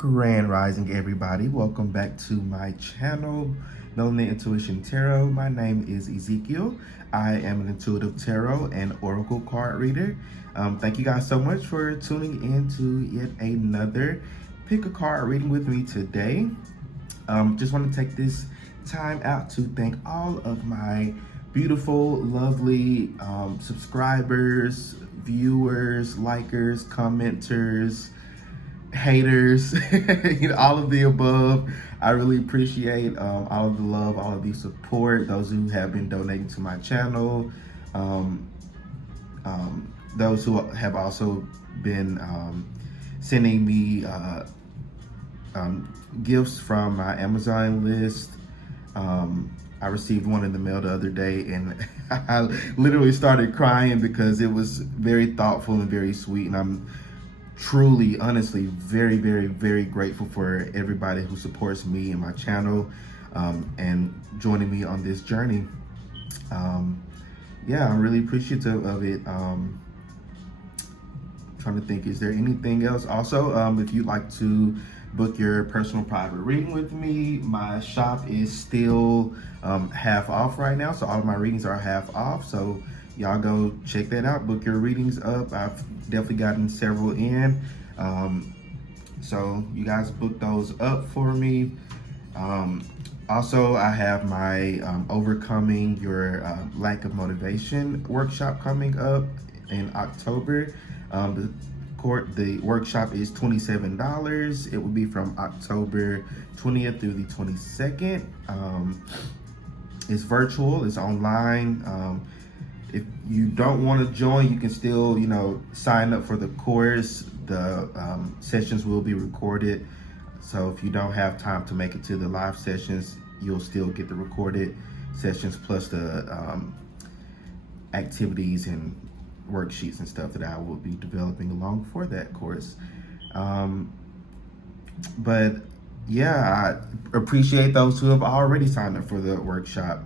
Grand Rising, everybody. Welcome back to my channel, Melanie Intuition Tarot. My name is Ezekiel. I am an intuitive tarot and oracle card reader. Thank you guys so much for tuning in to yet another pick a card reading with me today. Just want to take this time out to thank all of my beautiful, lovely subscribers, viewers, likers, commenters, haters, all of the above. I really appreciate all of the love, all of the support, those who have been donating to my channel, those who have also been sending me gifts from my Amazon list. I received one in the mail the other day and I literally started crying because it was very thoughtful and very sweet, and I'm truly, honestly, very, very, very grateful for everybody who supports me and my channel and joining me on this journey. Yeah, I'm really appreciative of it. Trying to think, is there anything else? Also, if you'd like to book your personal private reading with me, my shop is still half off right now. So all of my readings are half off. So y'all go check that out, book your readings up. I've definitely gotten several in. So you guys book those up for me. Also, I have my Overcoming Your Lack of Motivation workshop coming up in October. The workshop is $27. It will be from October 20th through the 22nd. It's virtual, it's online. If you don't want to join, you can still, sign up for the course. The sessions will be recorded. So if you don't have time to make it to the live sessions, you'll still get the recorded sessions plus the activities and worksheets and stuff that I will be developing along for that course. But yeah, I appreciate those who have already signed up for the workshop.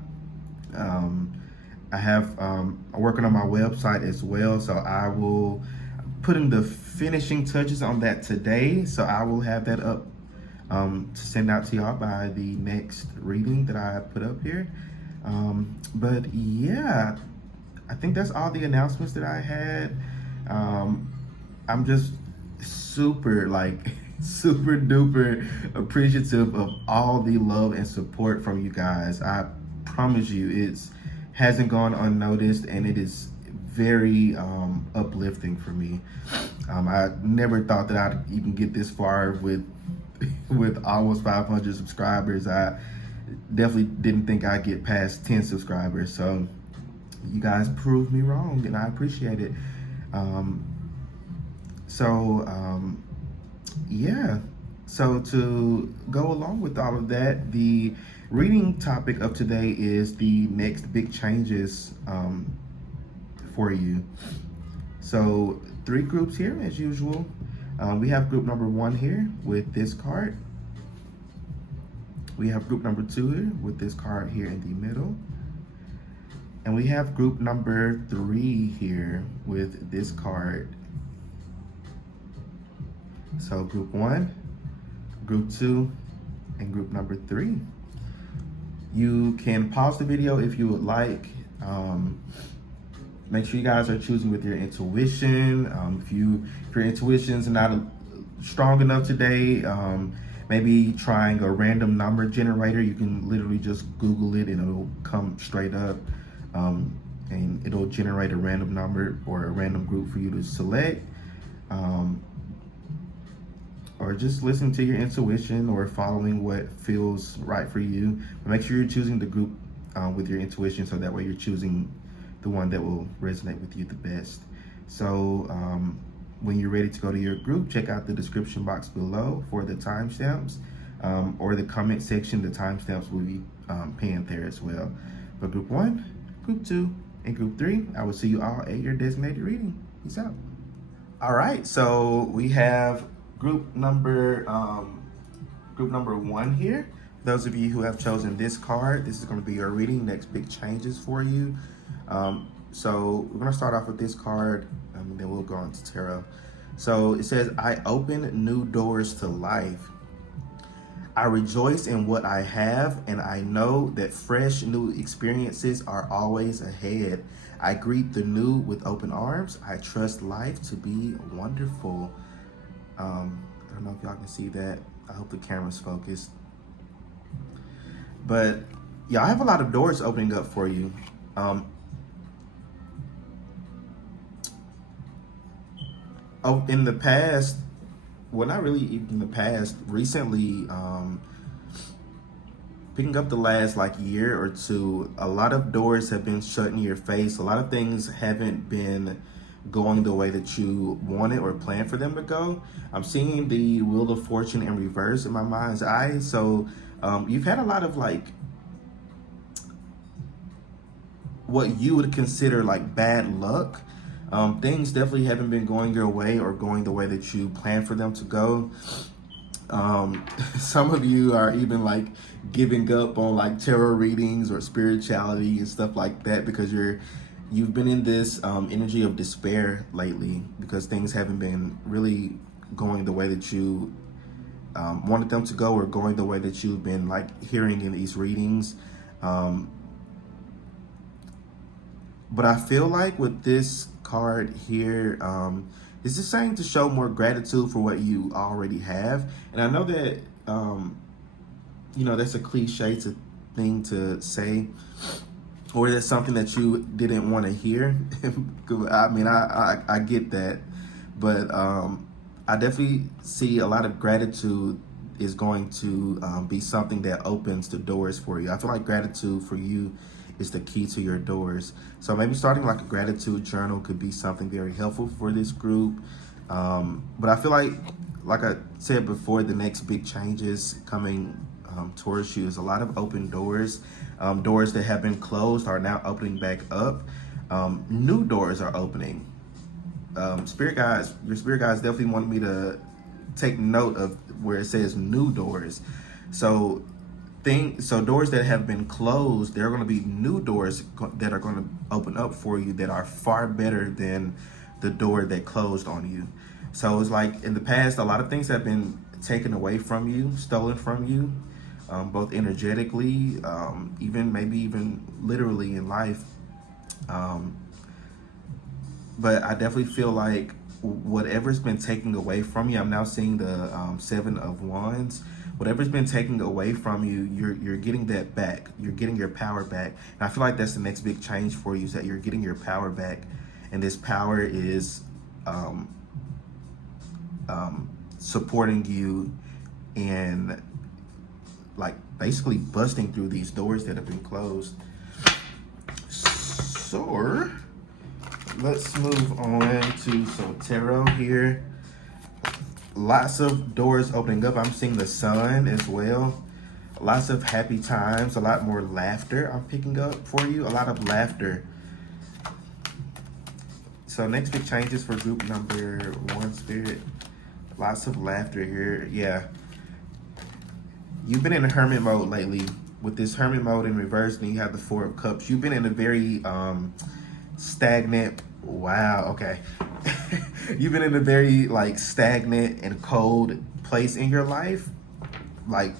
I have, I'm working on my website as well, so I will put in the finishing touches on that today. So I will have that up to send out to y'all by the next reading that I put up here. But yeah, I think that's all the announcements that I had. I'm just super duper appreciative of all the love and support from you guys. I promise you, it hasn't gone unnoticed, and it is very uplifting for me. I never thought that I'd even get this far with almost 500 subscribers. I definitely didn't think I'd get past 10 subscribers. So you guys proved me wrong, and I appreciate it. Yeah. So to go along with all of that, the reading topic of today is the next big changes for you. So 3 groups here as usual. We have group number 1 here with this card. We have group number 2 here with this card here in the middle. And we have group number 3 here with this card. So group 1, group 2, and group number 3. You can pause the video if you would like. Make sure you guys are choosing with your intuition. If your intuition's not strong enough today, maybe trying a random number generator. You can literally just Google it and it'll come straight up. And it'll generate a random number or a random group for you to select. Or just listen to your intuition or following what feels right for you. But make sure you're choosing the group with your intuition, so that way you're choosing the one that will resonate with you the best. So when you're ready to go to your group, check out the description box below for the timestamps, or the comment section. The timestamps will be pinned there as well. But group 1, group 2, and group 3, I will see you all at your designated reading. Peace out. All right, so we have group number 1 here. Those of you who have chosen this card, this is going to be your reading, next big changes for you. So we're going to start off with this card, and then we'll go on to tarot. So it says, I open new doors to life. I rejoice in what I have, and I know that fresh new experiences are always ahead. I greet the new with open arms. I trust life to be wonderful. I don't know if y'all can see that. I hope the camera's focused. But yeah, I have a lot of doors opening up for you. In the past, well, not really even in the past, recently, picking up the last like year or two, a lot of doors have been shut in your face. A lot of things haven't been going the way that you wanted or planned for them to go. I'm seeing the Wheel of Fortune in reverse in my mind's eye. So you've had a lot of like what you would consider like bad luck. Things definitely haven't been going your way or going the way that you planned for them to go. Some of you are even like giving up on like tarot readings or spirituality and stuff like that because you've been in this energy of despair lately because things haven't been really going the way that you wanted them to go or going the way that you've been like hearing in these readings. But I feel like with this card here, this is saying to show more gratitude for what you already have. And I know that, that's a cliche thing to say, or that's something that you didn't want to hear. I mean, I get that, but I definitely see a lot of gratitude is going to be something that opens the doors for you. I feel like gratitude for you is the key to your doors. So maybe starting like a gratitude journal could be something very helpful for this group. But I feel like I said before, the next big changes coming towards you is a lot of open doors. Doors that have been closed are now opening back up. New doors are opening. Your spirit guides definitely wanted me to take note of where it says new doors. So doors that have been closed, there are going to be new doors that are going to open up for you that are far better than the door that closed on you. So it's like in the past, a lot of things have been taken away from you, stolen from you, both energetically, maybe even literally in life. But I definitely feel like whatever's been taken away from you, I'm now seeing the Seven of Wands. Whatever's been taken away from you, you're getting that back. You're getting your power back. And I feel like that's the next big change for you, is that you're getting your power back. And this power is supporting you and like basically busting through these doors that have been closed. So let's move on to some tarot here. Lots of doors opening up. I'm seeing the sun as well. Lots of happy times, a lot more laughter I'm picking up for you, a lot of laughter. So next big changes for group number 1, Spirit. Lots of laughter here. Yeah. You've been in a hermit mode lately. With this hermit mode in reverse, and you have the Four of Cups. You've been in a very stagnant, wow, okay. You've been in a very like stagnant and cold place in your life. Like,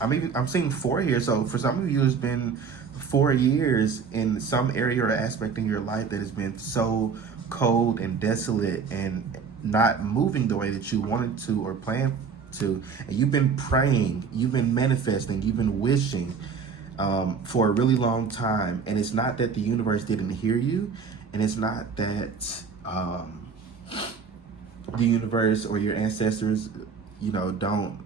I'm seeing 4 here. So for some of you, it's been 4 years in some area or aspect in your life that has been so cold and desolate and not moving the way that you wanted to or planned to. And you've been praying, you've been manifesting, you've been wishing for a really long time. And it's not that the universe didn't hear you, and it's not that the universe or your ancestors, don't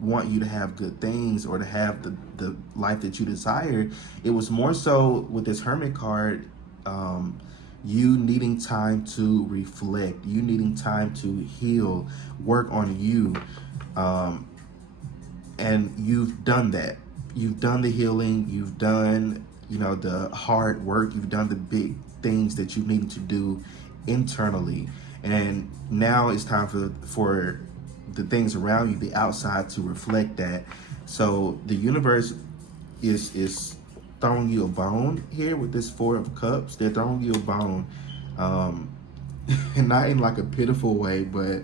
want you to have good things or to have the life that you desire. It was more so with this Hermit card, you needing time to reflect, you needing time to heal, work on you. And you've done that. You've done the healing, you've done, the hard work, you've done the big things that you needed to do internally. And now it's time for the things around you, the outside, to reflect that. So the universe is throwing you a bone here with this Four of Cups. They're throwing you a bone. and not in like a pitiful way, but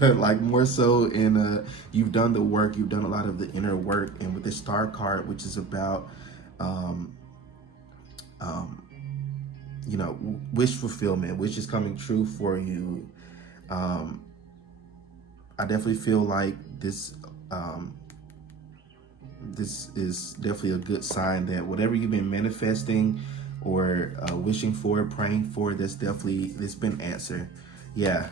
but like more so in you've done the work, you've done a lot of the inner work, and with the star card, which is about um, um, you know, wish fulfillment, wish is coming true for you. Um, I definitely feel like um, this is definitely a good sign that whatever you've been manifesting or wishing for, praying for, that's been answered. Yeah,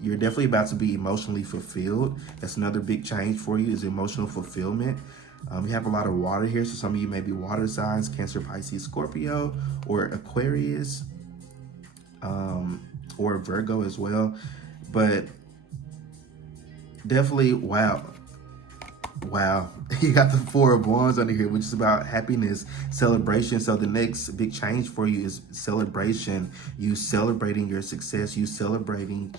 you're definitely about to be emotionally fulfilled. That's another big change for you, is emotional fulfillment. You have a lot of water here, so some of you may be water signs: Cancer, Pisces, Scorpio, or Aquarius, or Virgo as well. But definitely, wow. Wow, you got the Four of Wands under here, which is about happiness, celebration. So the next big change for you is celebration. You celebrating your success. You celebrating.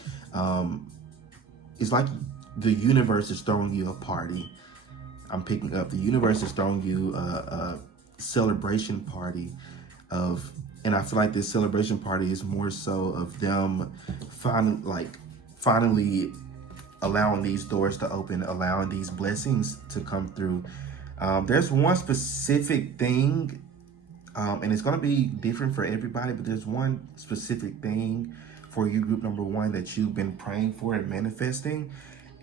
It's like the universe is throwing you a party. I'm picking up the universe is throwing you a celebration party of, and I feel like this celebration party is more so of them finally allowing these doors to open, allowing these blessings to come through. There's one specific thing, and it's going to be different for everybody, but there's one specific thing for you, group number one, that you've been praying for and manifesting.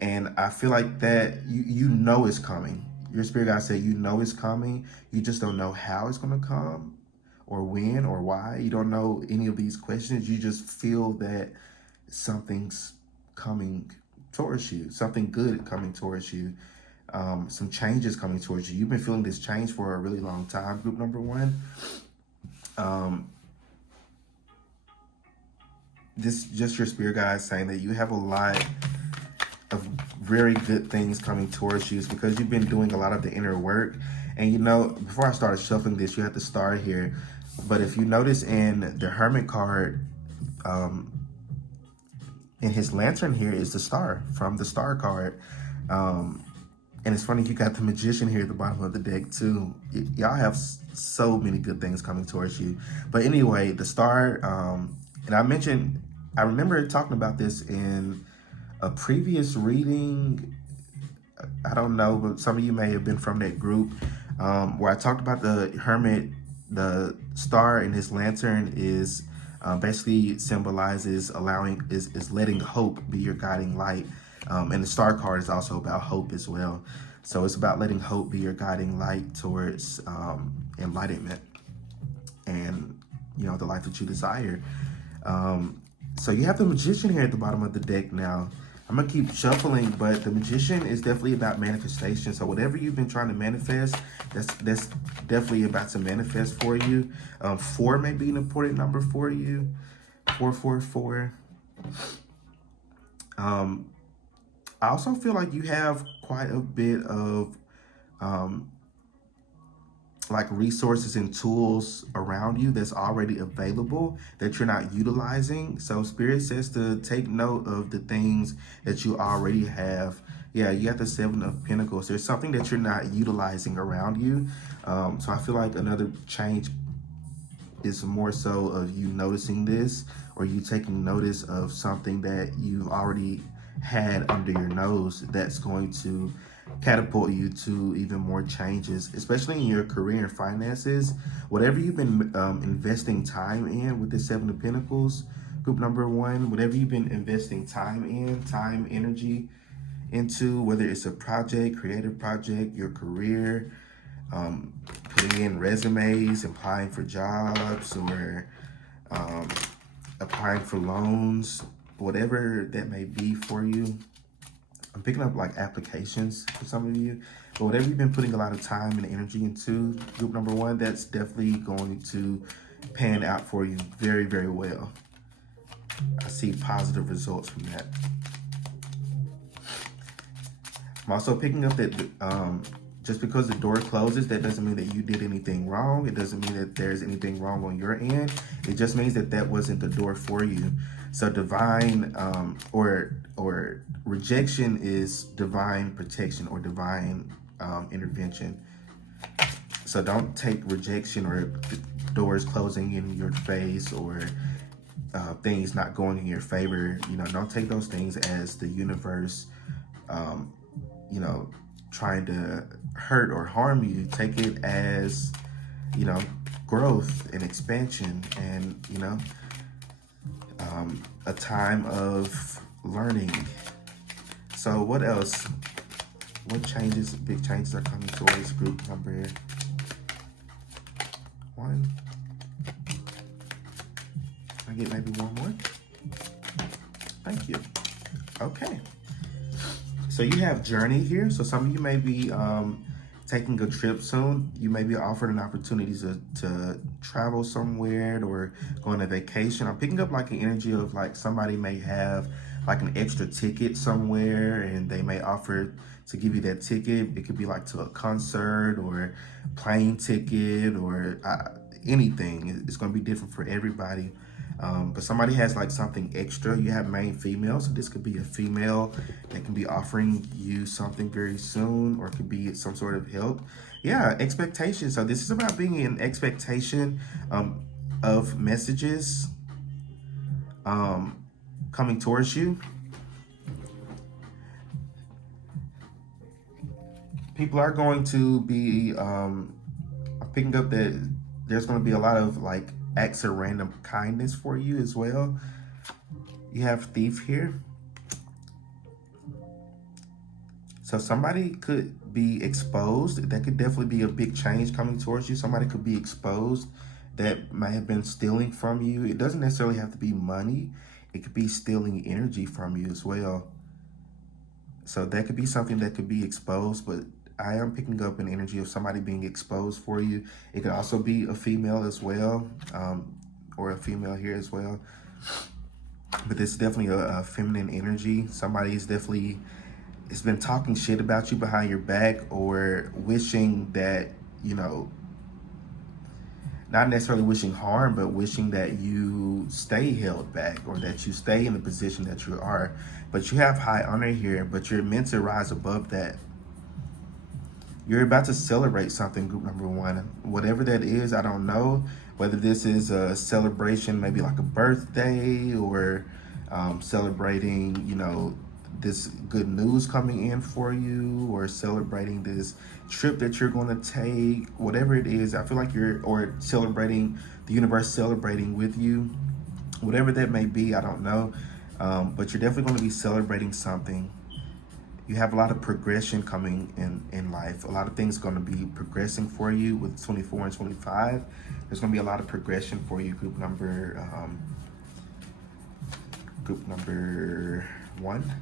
And I feel like that you know it's coming. Your spirit guide said you know it's coming. You just don't know how it's going to come, or when, or why. You don't know any of these questions. You just feel that something's coming towards you, something good coming towards you, some changes coming towards you. You've been feeling this change for a really long time, group number one. This just your spirit guide saying that you have a lot of very good things coming towards you. It's because you've been doing a lot of the inner work. And you know, before I started shuffling this, you have to start here. But if you notice in the Hermit card, in his lantern here is the star from the star card. And it's funny, you got the Magician here at the bottom of the deck too. Y'all have so many good things coming towards you. But anyway, the star, and I remember talking about this in a previous reading. I don't know, but some of you may have been from that group, where I talked about the Hermit. The star in his lantern is basically symbolizes is letting hope be your guiding light. And the star card is also about hope as well. So it's about letting hope be your guiding light towards enlightenment and, you know, the life that you desire. So you have the Magician here at the bottom of the deck now. I'm going to keep shuffling, but the Magician is definitely about manifestation. So whatever you've been trying to manifest, that's definitely about to manifest for you. 4 may be an important number for you. 444. I also feel like you have quite a bit of like resources and tools around you that's already available that you're not utilizing. So Spirit says to take note of the things that you already have. Yeah, you got the 7 of Pentacles. There's something that you're not utilizing around you. So I feel like another change is more so of you noticing this, or you taking notice of something that you've already had under your nose that's going to catapult you to even more changes, especially in your career and finances. Whatever you've been investing time in with the 7 of Pentacles, group number one, whatever you've been investing time in, time, energy into, whether it's a project, creative project, your career, putting in resumes, applying for jobs, or applying for loans, whatever that may be for you. I'm picking up like applications for some of you, but whatever you've been putting a lot of time and energy into, group number one, that's definitely going to pan out for you very, very well. I see positive results from that. I'm also picking up that just because the door closes, that doesn't mean that you did anything wrong. It doesn't mean that there's anything wrong on your end. It just means that that wasn't the door for you. So divine or rejection is divine protection or divine intervention. So don't take rejection or doors closing in your face or things not going in your favor, don't take those things as the universe, um, trying to hurt or harm you. Take it as, growth and expansion, and, a time of learning. So what else? What changes, big changes are coming towards group number 1? I get maybe one more. Thank you. Okay. So you have journey here. So some of you may be taking a trip soon. You may be offered an opportunity to travel somewhere or go on a vacation. I'm picking up like an energy of like somebody may have like an extra ticket somewhere, and they may offer to give you that ticket. It could be like to a concert or plane ticket or anything. It's going to be different for everybody. But somebody has like something extra. You have main female, so this could be a female that can be offering you something very soon, or it could be some sort of help. Yeah, expectation. So this is about being in expectation of messages coming towards you. People are going to be picking up that there's going to be a lot of like acts of random kindness for you as well. You have thief here. So somebody could be exposed. That could definitely be a big change coming towards you. Somebody could be exposed that might have been stealing from you. It doesn't necessarily have to be money. It could be stealing energy from you as well. So that could be something that could be exposed, but I am picking up an energy of somebody being exposed for you. It could also be a female as well, or a female here as well. But this is definitely a feminine energy. Somebody's definitely, it's been talking shit about you behind your back, or wishing that, not necessarily wishing harm, but wishing that you stay held back, or that you stay in the position that you are. But you have high honor here, but you're meant to rise above that. You're about to celebrate something, group number 1. Whatever that is, I don't know. Whether this is a celebration, maybe like a birthday, or celebrating, this good news coming in for you, or celebrating this trip that you're going to take. Whatever it is, I feel like or celebrating, the universe celebrating with you. Whatever that may be, I don't know. But you're definitely going to be celebrating something. You have a lot of progression coming in life. A lot of things going to be progressing for you with 24 and 25. There's going to be a lot of progression for you, group number 1.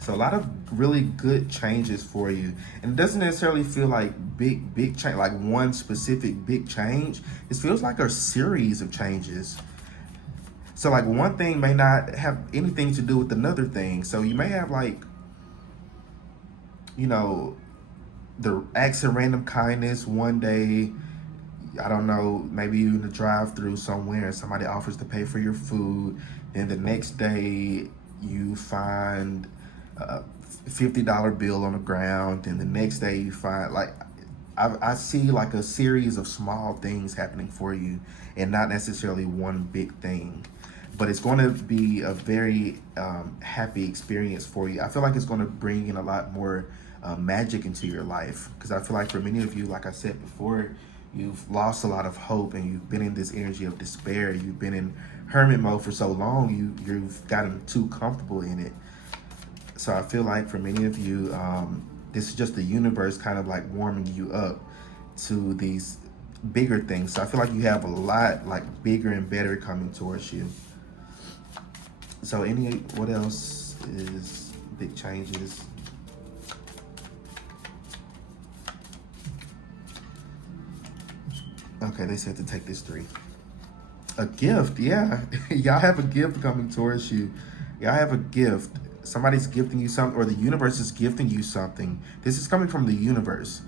So a lot of really good changes for you. And it doesn't necessarily feel like big change, like one specific big change. It feels like a series of changes. So like one thing may not have anything to do with another thing. So you may have like, the acts of random kindness one day. I don't know, maybe you're in a drive-through somewhere and somebody offers to pay for your food. Then the next day you find a $50 bill on the ground. And the next day you find, like, I see like a series of small things happening for you, and not necessarily one big thing. But it's going to be a very happy experience for you. I feel like it's going to bring in a lot more magic into your life, because I feel like for many of you, like I said before, you've lost a lot of hope, and you've been in this energy of despair. You've been in hermit mode for so long, you've gotten too comfortable in it. So I feel like for many of you, this is just the universe kind of like warming you up to these bigger things. So I feel like you have a lot like bigger and better coming towards you. So what else is big changes? Okay, they said to take this 3. A gift, yeah. Y'all have a gift coming towards you. Y'all have a gift. Somebody's gifting you something, or the universe is gifting you something. This is coming from the universe.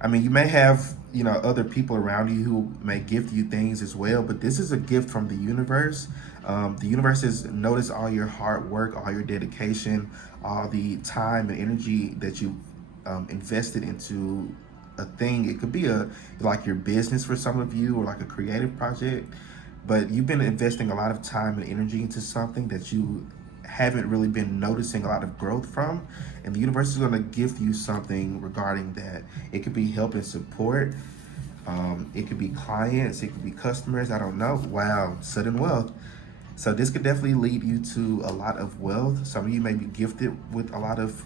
I mean, you may have, other people around you who may gift you things as well, but this is a gift from the universe. The universe has noticed all your hard work, all your dedication, all the time and energy that you invested into a thing. It could be like your business for some of you, or like a creative project, but you've been investing a lot of time and energy into something that you haven't really been noticing a lot of growth from, and the universe is going to gift you something regarding that. It could be help and support. It could be clients, it could be customers, I don't know. Wow, sudden wealth. So this could definitely lead you to a lot of wealth. Some of you may be gifted with a lot of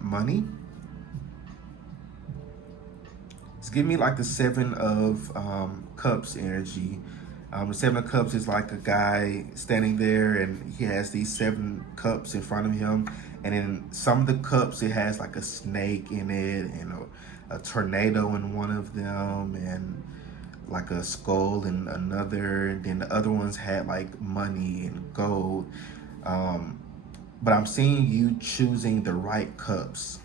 money. It's giving me like the Seven of Cups energy. The Seven of Cups is like a guy standing there, and he has these 7 cups in front of him. And in some of the cups, it has like a snake in it, and a tornado in one of them, and like a skull in another. And then the other ones had like money and gold. But I'm seeing you choosing the right cups.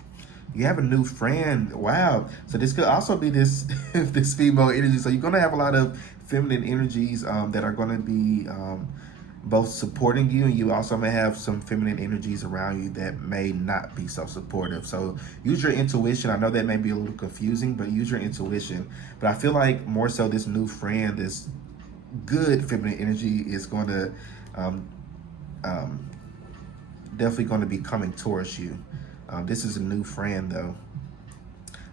You have a new friend. Wow. So this could also be this this female energy. So you're gonna have a lot of feminine energies that are gonna be both supporting you, and you also may have some feminine energies around you that may not be so supportive. So use your intuition. I know that may be a little confusing, but use your intuition. But I feel like more so this new friend, this good feminine energy, is going to definitely going to be coming towards you. This is a new friend though.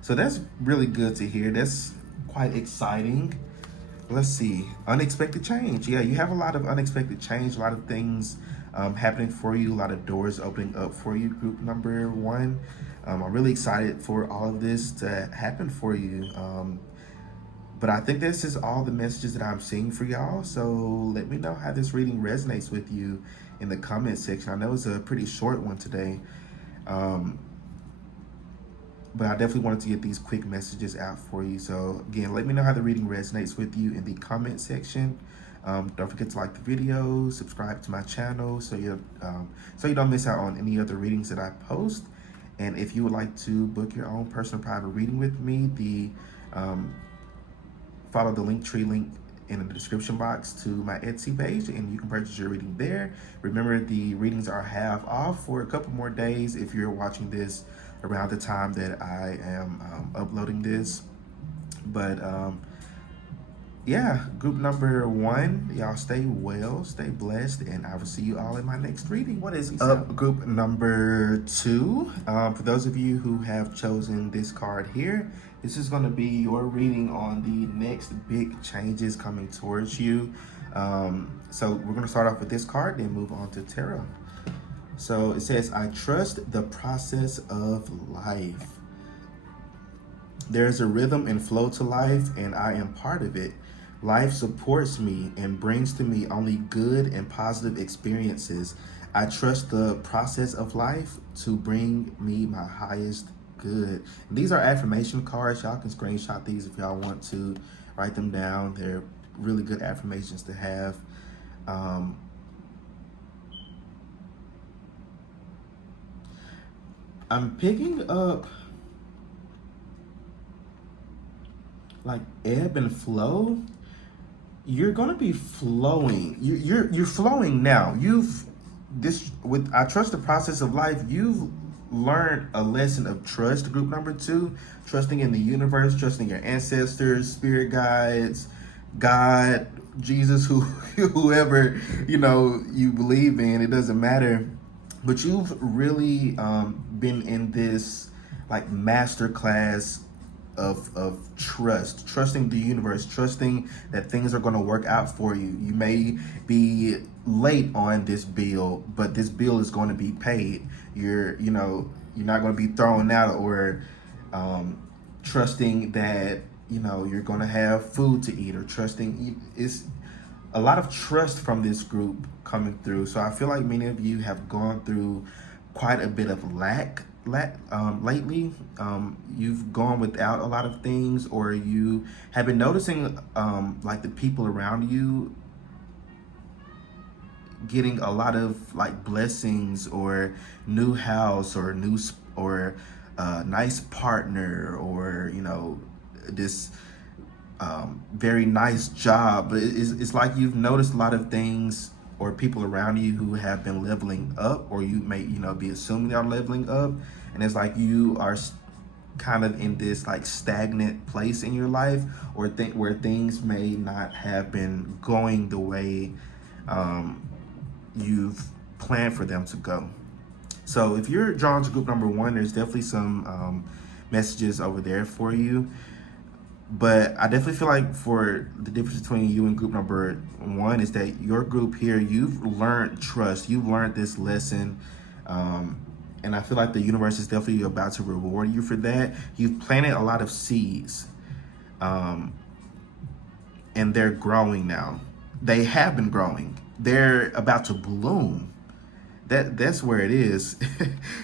So that's really good to hear. That's quite exciting. Let's see, unexpected change. Yeah, you have a lot of unexpected change, a lot of things happening for you, a lot of doors opening up for you, group number 1. I'm really excited for all of this to happen for you. But I think this is all the messages that I'm seeing for y'all. So let me know how this reading resonates with you in the comment section. I know it's a pretty short one today. But I definitely wanted to get these quick messages out for you. So again, let me know how the reading resonates with you in the comment section. Don't forget to like the video, subscribe to my channel so you don't miss out on any other readings that I post. And if you would like to book your own personal private reading with me, follow the Linktree link in the description box to my Etsy page, and you can purchase your reading there. Remember, the readings are half off for a couple more days if you're watching this around the time that I am uploading this. But yeah, group number 1, y'all stay well, stay blessed, and I will see you all in my next reading. What is up, group number 2? For those of you who have chosen this card here, this is going to be your reading on the next big changes coming towards you. So we're going to start off with this card, then move on to tarot. So it says, I trust the process of life. There's a rhythm and flow to life, and I am part of it. Life supports me and brings to me only good and positive experiences. I trust the process of life to bring me my highest good. And these are affirmation cards. Y'all can screenshot these if y'all want to write them down. They're really good affirmations to have. I'm picking up like ebb and flow. You're gonna be flowing. You're flowing now. I trust the process of life. You've learned a lesson of trust, group number 2, trusting in the universe, trusting your ancestors, spirit guides, God, Jesus, whoever you believe in. It doesn't matter. But you've really been in this like master class of trusting the universe, trusting that things are going to work out for you. You may be late on this bill, but this bill is going to be paid. You're not going to be thrown out, or trusting that you're going to have food to eat, or trusting. It's a lot of trust from this group coming through. So I feel like many of you have gone through quite a bit of lack lately. You've gone without a lot of things, or you have been noticing like the people around you getting a lot of like blessings, or new house, or nice partner, or this very nice job. But it's like you've noticed a lot of things or people around you who have been leveling up, or you may be assuming they're leveling up, and it's like you are kind of in this like stagnant place in your life, or where things may not have been going the way you've planned for them to go. So if you're drawn to group number one, there's definitely some messages over there for you. But I definitely feel like for the difference between you and group number one is that your group here, you've learned trust. You've learned this lesson. And I feel like the universe is definitely about to reward you for that. You've planted a lot of seeds. And they're growing now. They have been growing. They're about to bloom. That's where it is.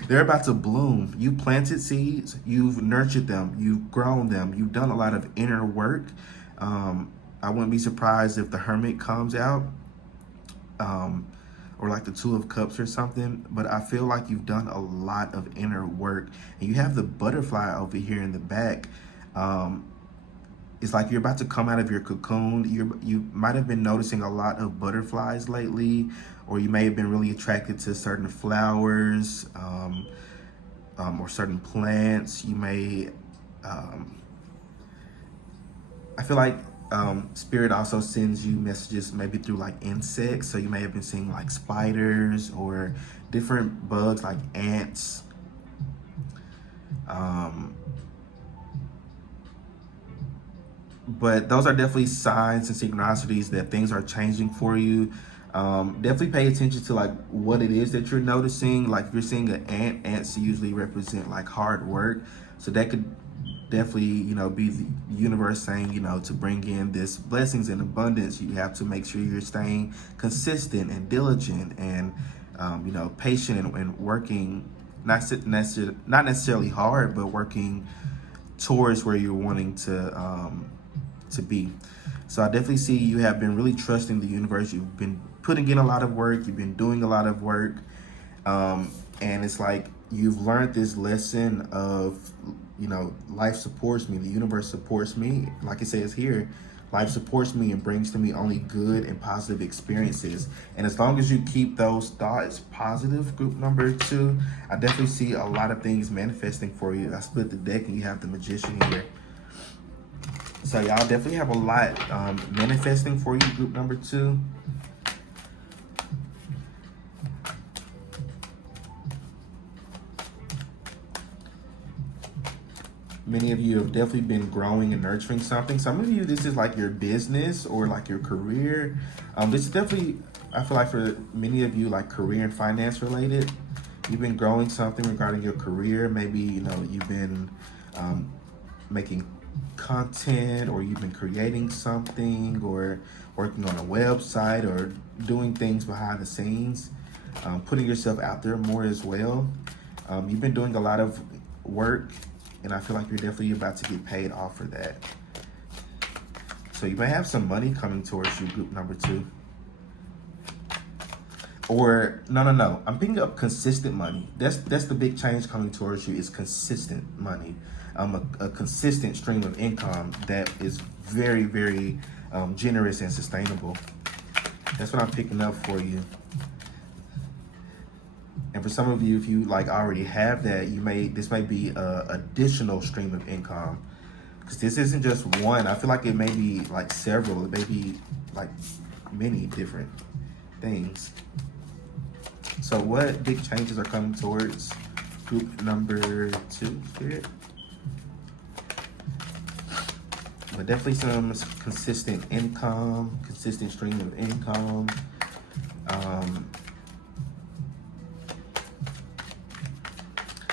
They're about to bloom. You planted seeds, you've nurtured them, you've grown them, you've done a lot of inner work. I wouldn't be surprised if the Hermit comes out, or like the Two of Cups or something, but I feel like you've done a lot of inner work. And you have the butterfly over here in the back. It's like you're about to come out of your cocoon. You might have been noticing a lot of butterflies lately, or you may have been really attracted to certain flowers, or certain plants. You may, I feel like Spirit also sends you messages maybe through like insects. So you may have been seeing like spiders or different bugs like ants. But those are definitely signs and synchronicities that things are changing for you. Definitely pay attention to like what it is that you're noticing. Like if you're seeing an ant, ants usually represent like hard work. So that could definitely, be the universe saying, to bring in this blessings and abundance, you have to make sure you're staying consistent and diligent and, patient and working, not necessarily hard, but working towards where you're wanting to be. So I definitely see you have been really trusting the universe. You've been putting in a lot of work. You've been doing a lot of work. And it's like you've learned this lesson of, life supports me. The universe supports me. Like it says here, life supports me and brings to me only good and positive experiences. And as long as you keep those thoughts positive, group number two, I definitely see a lot of things manifesting for you. I split the deck and you have the Magician here. So y'all definitely have a lot manifesting for you, group number two. Many of you have definitely been growing and nurturing something. Some of you, this is like your business or like your career. This is definitely, I feel like for many of you, like career and finance related. You've been growing something regarding your career. Maybe, you've been making content, or you've been creating something, or working on a website, or doing things behind the scenes, putting yourself out there more as well. You've been doing a lot of work, and I feel like you're definitely about to get paid off for that. So you may have some money coming towards you, group number two. Or no, I'm picking up consistent money. That's the big change coming towards you, is consistent money. A consistent stream of income that is very, very generous and sustainable. That's what I'm picking up for you. And for some of you, if you like already have that, this may be a additional stream of income, because this isn't just one. I feel like it may be like several. It may be like many different things. So what big changes are coming towards group number two, Spirit? But definitely some consistent income, consistent stream of income.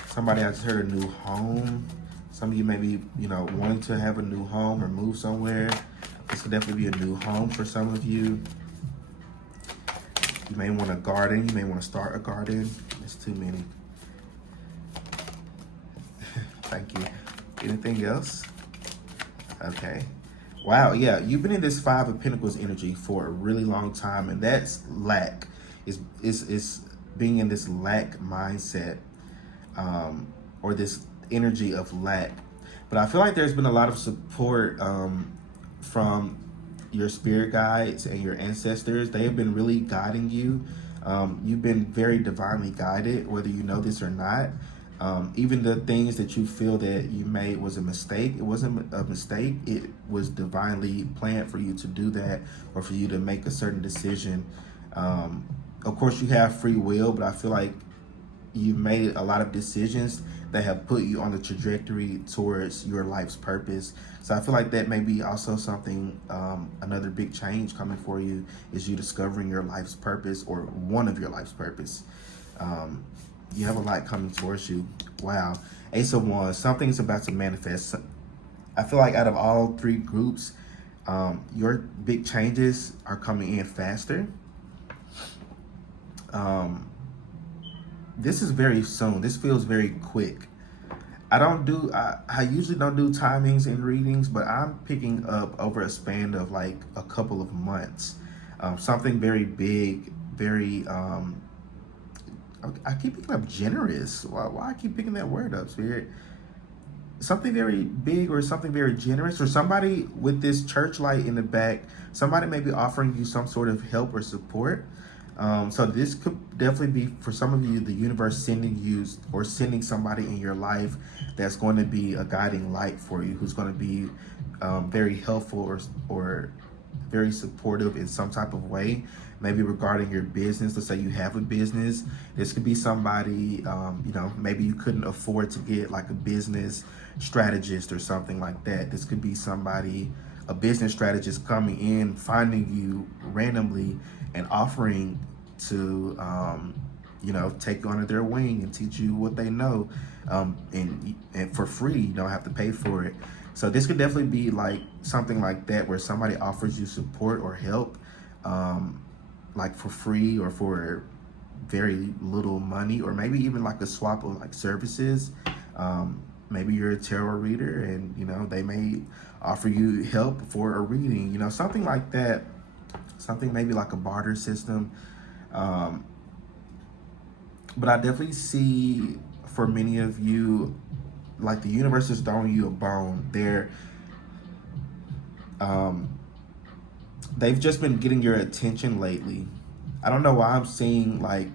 Somebody, I just heard a new home. Some of you may be, wanting to have a new home or move somewhere. This could definitely be a new home for some of you. You may want a garden. You may want to start a garden. It's too many. Thank you. Anything else? Okay. Wow, yeah, you've been in this Five of Pentacles energy for a really long time, and that's lack. It's being in this lack mindset, or this energy of lack. But I feel like there's been a lot of support from your spirit guides and your ancestors. They have been really guiding you. You've been very divinely guided, whether you know this or not. Even the things that you feel that you made was a mistake, it wasn't a mistake. It was divinely planned for you to do that, or for you to make a certain decision. Of course, you have free will, but I feel like you've made a lot of decisions that have put you on the trajectory towards your life's purpose. So I feel like that may be also something, another big change coming for you is you discovering your life's purpose, or one of your life's purpose. You have a lot coming towards you. Wow. Ace of Wands, something's about to manifest. I feel like out of all three groups, your big changes are coming in faster. This is very soon. This feels very quick. I usually don't do timings in readings, but I'm picking up over a span of like a couple of months. Something very big, very, I keep picking up generous. Why I keep picking that word up, Spirit? Something very big, or something very generous, or somebody with this church light in the back, somebody may be offering you some sort of help or support. So this could definitely be, for some of you, the universe sending you, or sending somebody in your life that's going to be a guiding light for you, who's going to be very helpful, or very supportive in some type of way, maybe regarding your business. Let's say you have a business. This could be somebody, maybe you couldn't afford to get like a business strategist or something like that. This could be somebody, a business strategist, coming in, finding you randomly and offering to, take you under their wing and teach you what they know, and for free. You don't have to pay for it. So this could definitely be like something like that, where somebody offers you support or help, like for free, or for very little money, or maybe even like a swap of like services. Maybe you're a tarot reader, and they may offer you help for a reading, something like that. Something maybe like a barter system. But I definitely see, for many of you, like the universe is throwing you a bone. They've just been getting your attention lately. I don't know why I'm seeing like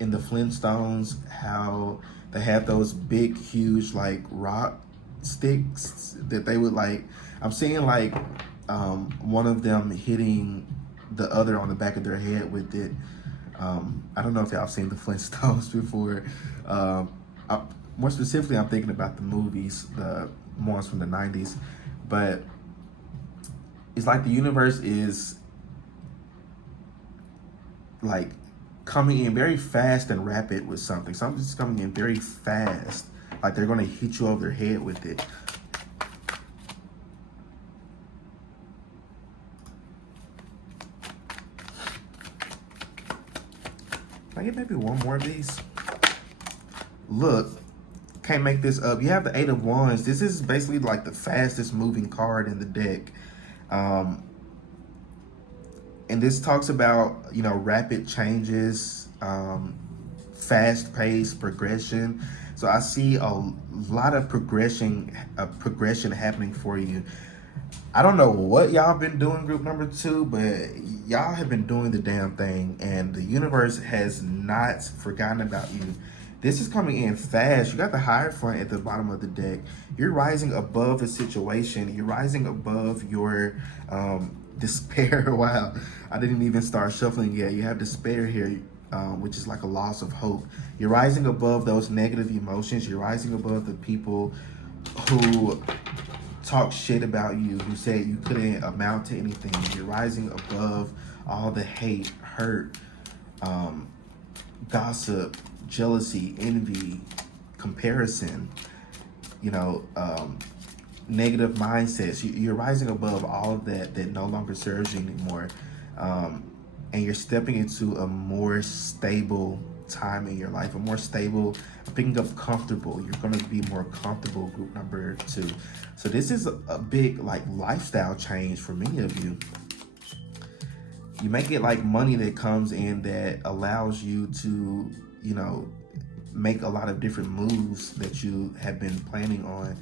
in the Flintstones, how they have those big, huge like rock sticks that they would like. I'm seeing like one of them hitting the other on the back of their head with it. I don't know if y'all have seen the Flintstones before. More specifically, I'm thinking about the movies, the ones from the 90s. But it's like the universe is like coming in very fast and rapid with something. Something's coming in very fast. Like they're going to hit you over their head with it. Can I get maybe one more of these? Look, can't make this up. You have the Eight of Wands. This is basically like the fastest moving card in the deck. And this talks about, rapid changes, fast-paced progression. So I see a lot of progression happening for you. I don't know what y'all been doing, group number 2, but y'all have been doing the damn thing, and the universe has not forgotten about you. This is coming in fast. You got the Hierophant at the bottom of the deck. You're rising above the situation. You're rising above your despair. Wow, I didn't even start shuffling yet. You have despair here, which is like a loss of hope. You're rising above those negative emotions. You're rising above the people who talk shit about you, who said you couldn't amount to anything. You're rising above all the hate, hurt, gossip, jealousy, envy, comparison, negative mindsets. You're rising above all of that no longer serves you anymore. And you're stepping into a more stable time in your life, a more stable, picking up comfortable. You're going to be more comfortable, group number 2. So this is a big like lifestyle change for many of you. You may get like money that comes in that allows you to, make a lot of different moves that you have been planning on.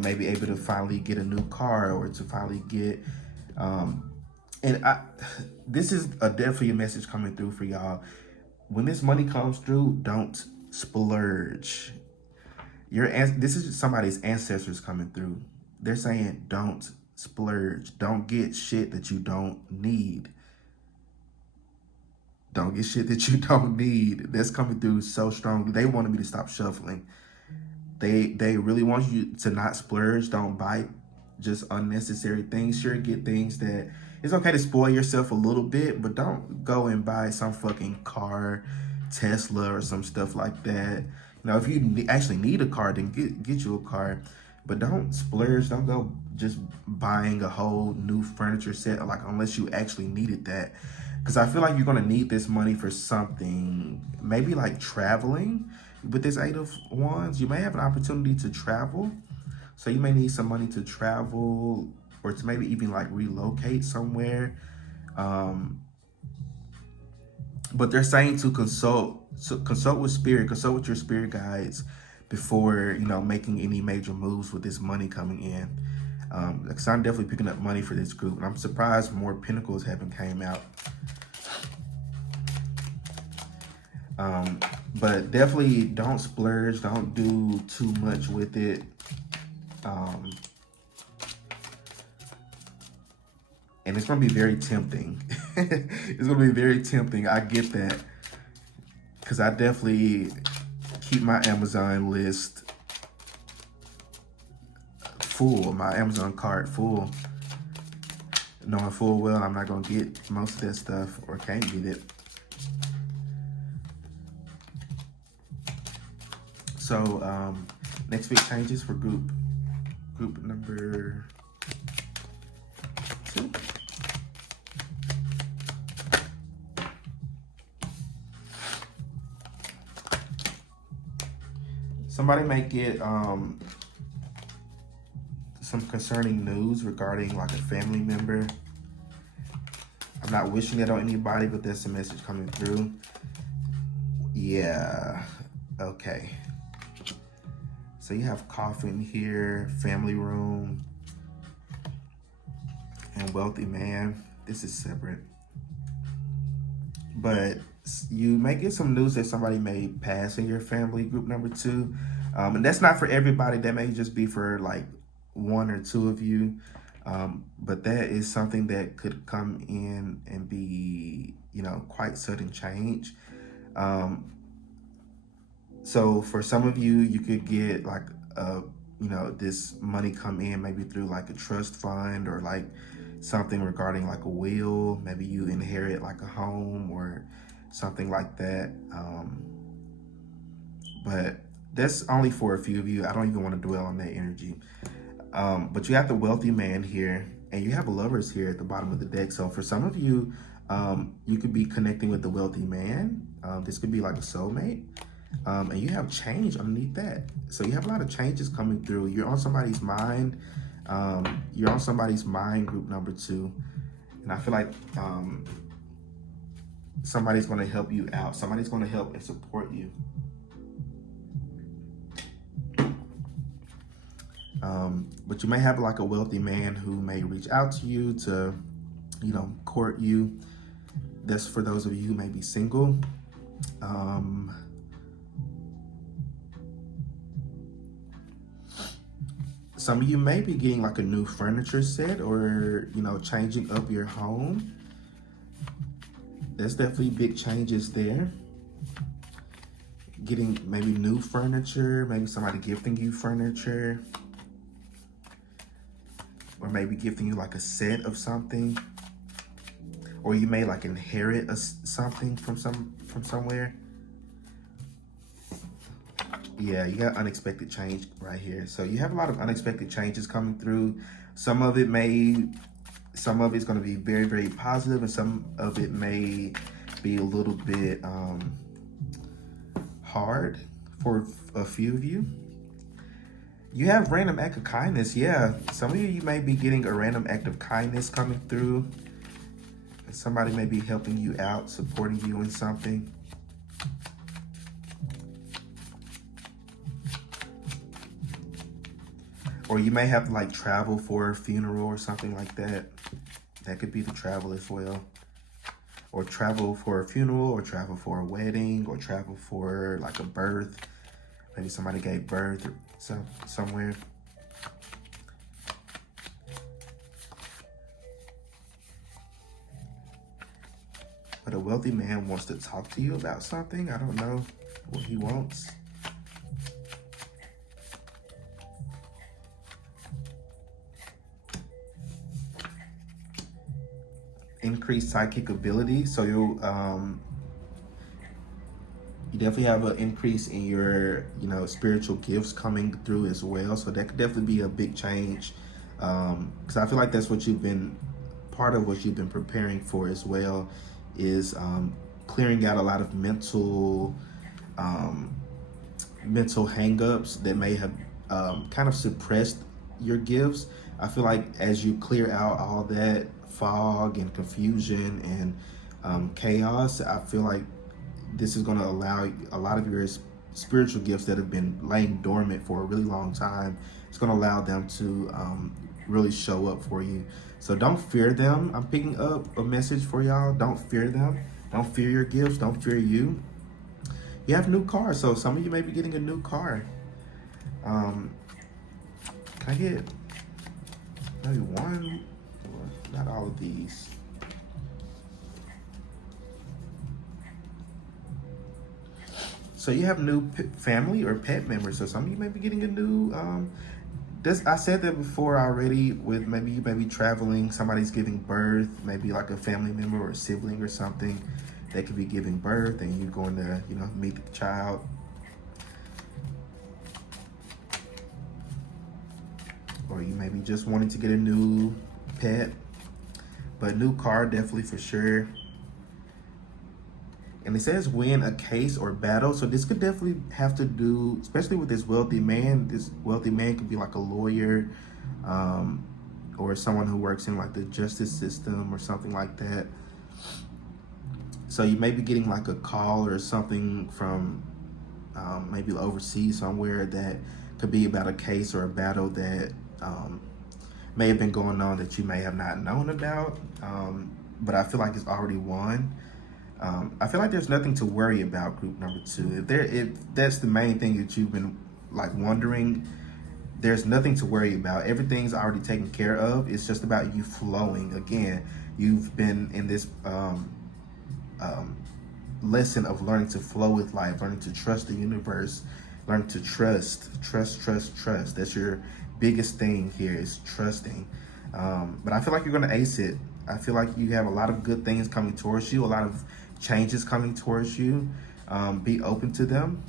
Maybe able to finally get a new car, or to finally get, this is definitely a message coming through for y'all. When this money comes through, don't splurge. This is somebody's ancestors coming through. They're saying don't splurge. Don't get shit that you don't need. Don't get shit that you don't need. That's coming through so strongly. They wanted me to stop shuffling. They really want you to not splurge. Don't buy just unnecessary things. Sure, get things that it's okay to spoil yourself a little bit, but don't go and buy some fucking car, Tesla or some stuff like that. You know, if you actually need a car, then get you a car. But don't splurge. Don't go just buying a whole new furniture set, like unless you actually needed that. Because I feel like you're gonna need this money for something, maybe like traveling. With this Eight of Wands, you may have an opportunity to travel. So you may need some money to travel or to maybe even like relocate somewhere. But they're saying to consult with spirit, consult with your spirit guides before, you know, making any major moves with this money coming in. Because I'm definitely picking up money for this group. And I'm surprised more pentacles haven't came out. But definitely don't splurge. Don't do too much with it. And it's going to be very tempting. It's going to be very tempting. I get that. Because I definitely keep my Amazon list full. My Amazon cart full. Knowing full well I'm not going to get most of that stuff or can't get it. So next week changes for group number 2. Somebody may get some concerning news regarding like a family member. I'm not wishing that on anybody, but there's a message coming through. Yeah, okay. So you have coffin here, family room, and wealthy man. This is separate. But you may get some news that somebody may pass in your family, group number 2. And that's not for everybody. That may just be for like 1 or 2 of you. But that is something that could come in and be, you know, quite sudden change. So for some of you, you could get like, you know, this money come in maybe through like a trust fund or like something regarding like a will. Maybe you inherit like a home or something like that. But that's only for a few of you. I don't even want to dwell on that energy. But you have the wealthy man here and you have lovers here at the bottom of the deck. So for some of you, you could be connecting with the wealthy man. This could be like a soulmate. And you have change underneath that. So you have a lot of changes coming through. You're on somebody's mind. You're on somebody's mind, group number 2. And I feel like somebody's going to help you out. Somebody's going to help and support you. But you may have like a wealthy man who may reach out to you to, you know, court you. That's for those of you who may be single. Some of you may be getting like a new furniture set or, you know, changing up your home. There's definitely big changes there. Getting maybe new furniture, maybe somebody gifting you furniture. Or maybe gifting you like a set of something. Or you may like inherit something from somewhere. Yeah, you got unexpected change right here. So you have a lot of unexpected changes coming through. Some of it's going to be very, very positive, and some of it may be a little bit hard for a few of you. You have random act of kindness. Yeah, some of you may be getting a random act of kindness coming through. Somebody may be helping you out, supporting you in something. Or you may have to like travel for a funeral or something like that. That could be the travel as well. Or travel for a funeral, or travel for a wedding, or travel for like a birth. Maybe somebody gave birth somewhere. But a wealthy man wants to talk to you about something. I don't know what he wants. Increased psychic ability. So you definitely have an increase in your, spiritual gifts coming through as well. So that could definitely be a big change. Because I feel like that's what part of what you've been preparing for as well, is clearing out a lot of mental hangups that may have kind of suppressed your gifts. I feel like as you clear out all that fog and confusion and chaos, I feel like this is going to allow a lot of your spiritual gifts that have been laying dormant for a really long time, it's going to allow them to really show up for you. So don't fear them. I'm picking up a message for y'all. Don't fear them. Don't fear your gifts. Don't fear you. You have new cars, so some of you may be getting a new car. Can I get maybe one? Not all of these. So you have new family or pet members. So some of you may be getting a new. I said that before already. With maybe you may be traveling. Somebody's giving birth. Maybe like a family member or a sibling or something. They could be giving birth, and you're going to meet the child. Or you may be just wanting to get a new pet, but new car definitely for sure. And it says win a case or battle. So this could definitely have to do, especially with this wealthy man. This wealthy man could be like a lawyer, or someone who works in like the justice system or something like that. So you may be getting like a call or something from maybe overseas somewhere that could be about a case or a battle that may have been going on that you may have not known about. But I feel like it's already won. I feel like there's nothing to worry about, group number 2. If that's the main thing that you've been like wondering, there's nothing to worry about. Everything's already taken care of. It's just about you flowing. Again, you've been in this lesson of learning to flow with life, learning to trust the universe, learn to trust. That's your biggest thing here, is trusting. But I feel like you're going to ace it. I feel like you have a lot of good things coming towards you, a lot of changes coming towards you. Be open to them.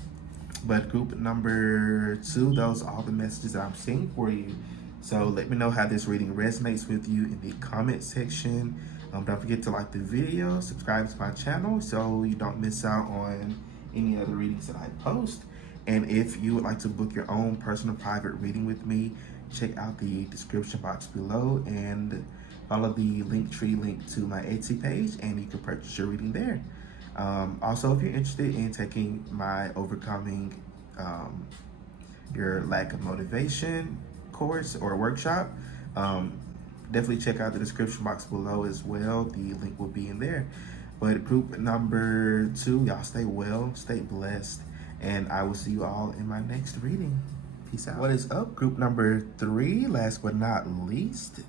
But group number 2, those are all the messages that I'm seeing for you. So let me know how this reading resonates with you in the comment section. Don't forget to like the video, subscribe to my channel so you don't miss out on any other readings that I post. And if you would like to book your own personal private reading with me, check out the description box below and follow the Linktree link to my Etsy page, and you can purchase your reading there. Also, if you're interested in taking my Overcoming Your Lack of Motivation course or workshop, definitely check out the description box below as well. The link will be in there. But group number 2, y'all stay well, stay blessed, and I will see you all in my next reading. Peace out. What is up, group number 3? Last but not least,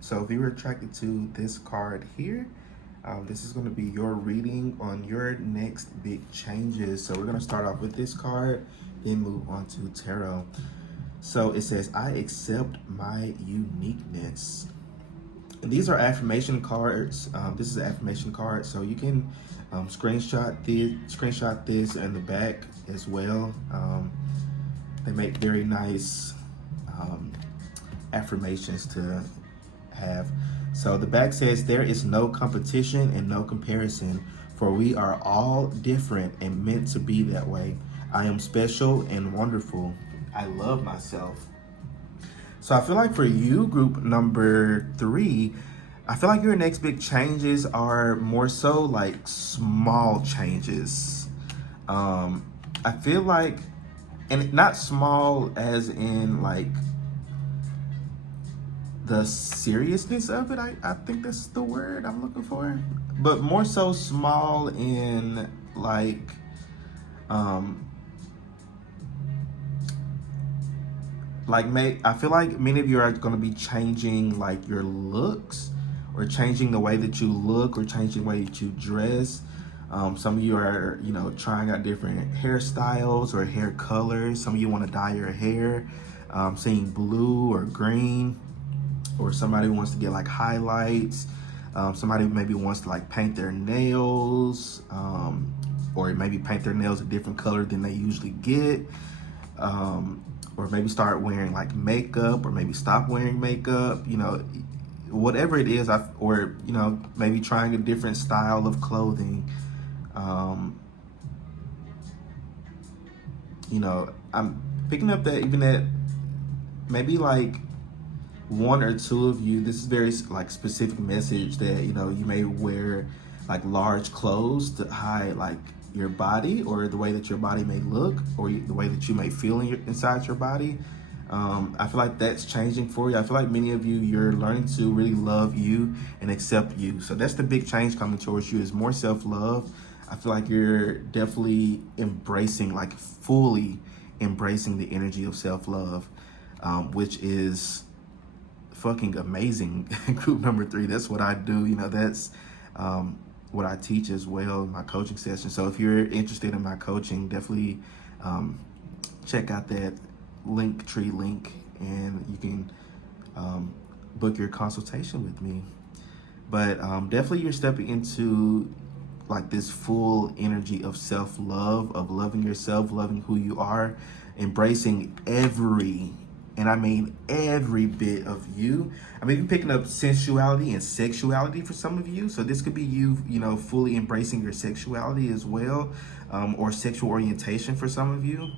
so if you were attracted to this card here, this is going to be your reading on your next big changes. So we're going to start off with this card, then move on to tarot. So it says, I accept my uniqueness. And these are affirmation cards. This is an affirmation card, so you can screenshot this in the back as well. They make very nice affirmations to have. So the back says, there is no competition and no comparison, for we are all different and meant to be that way. I am special and wonderful. I love myself. So I feel like for you, group number 3, I feel like your next big changes are more so like small changes. I feel like, and not small as in like the seriousness of it, I think that's the word I'm looking for, but more so small in like I feel like many of you are going to be changing like your looks, or changing the way that you look, or changing the way that you dress. Some of you are, trying out different hairstyles or hair colors. Some of you want to dye your hair, seeing blue or green, or somebody wants to get like highlights. Somebody maybe wants to like paint their nails, or maybe paint their nails a different color than they usually get. Or maybe start wearing like makeup, or maybe stop wearing makeup, whatever it is, or maybe trying a different style of clothing. I'm picking up that even that maybe like one or two of you, this is very like specific message that, you may wear like large clothes to hide like your body, or the way that your body may look, or the way that you may feel inside your body. I feel like that's changing for you. I feel like many of you, you're learning to really love you and accept you. So that's the big change coming towards you, is more self-love. I feel like you're definitely embracing, like fully embracing the energy of self-love, which is fucking amazing. Group number 3, that's what I do. That's what I teach as well in my coaching session. So if you're interested in my coaching, definitely check out that Linktree link, and you can book your consultation with me. But definitely you're stepping into like this full energy of self-love, of loving yourself, loving who you are, embracing every, and I mean every bit of you. I mean, you're picking up sensuality and sexuality for some of you. So this could be you, fully embracing your sexuality as well, or sexual orientation for some of you.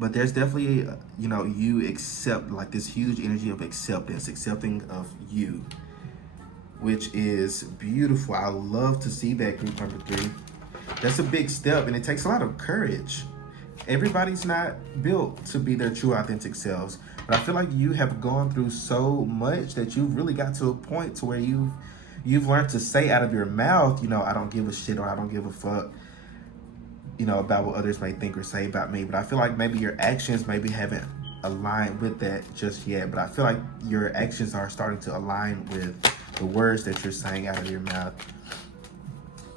But there's definitely, you accept like this huge energy of acceptance, accepting of you, which is beautiful. I love to see that, group number 3. That's a big step, and it takes a lot of courage. Everybody's not built to be their true authentic selves, but I feel like you have gone through so much that you've really got to a point to where you've learned to say out of your mouth, I don't give a shit, or I don't give a fuck, about what others may think or say about me. But I feel like maybe your actions maybe haven't aligned with that just yet, but I feel like your actions are starting to align with the words that you're saying out of your mouth.